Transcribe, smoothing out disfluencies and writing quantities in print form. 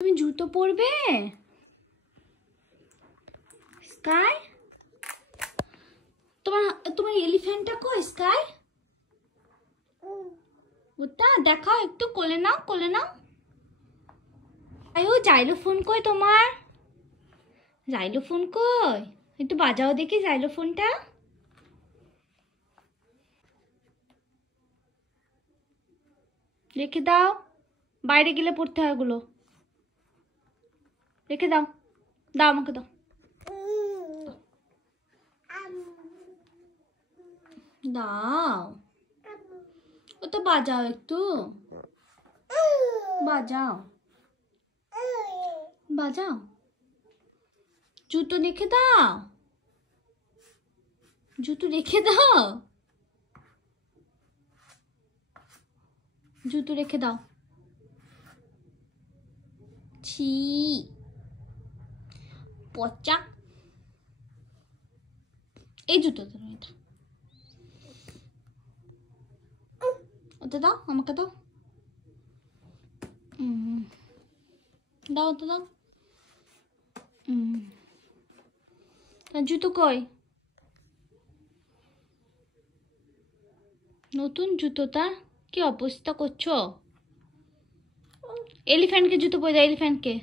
তুমি জুতো পরবে? স্কাই, তোমার তোমার এলিফ্যান্টটা কই স্কাই? ওটা দেখাও একটু, কোলে নাও কোলে নাও। আয়ো জাইলোফোন কই তোমার? জাইলোফোন কই? একটু বাজাও দেখি জাইলোফোনটা। রেখে দাও, বাইরে গেলে পড়তে হয় ওগুলো। রেখে দাও, দাও আমাকে দাও। দাও, ওটা বাজাও একটু, বাজাও বাজাও। জুতো রেখে দাও, জুতো রেখে দাও, জুতো রেখে দাও। ছি, পচা। এই জুতো তো এটা, ওটা দাও আমাকে দাও। দাও ওটা দাও। জুতো কই? নতুন জুতোটা কি অবস্থা করছো? এলিফ্যান্টকে জুতো পরে দাও, এলিফ্যান্টকে।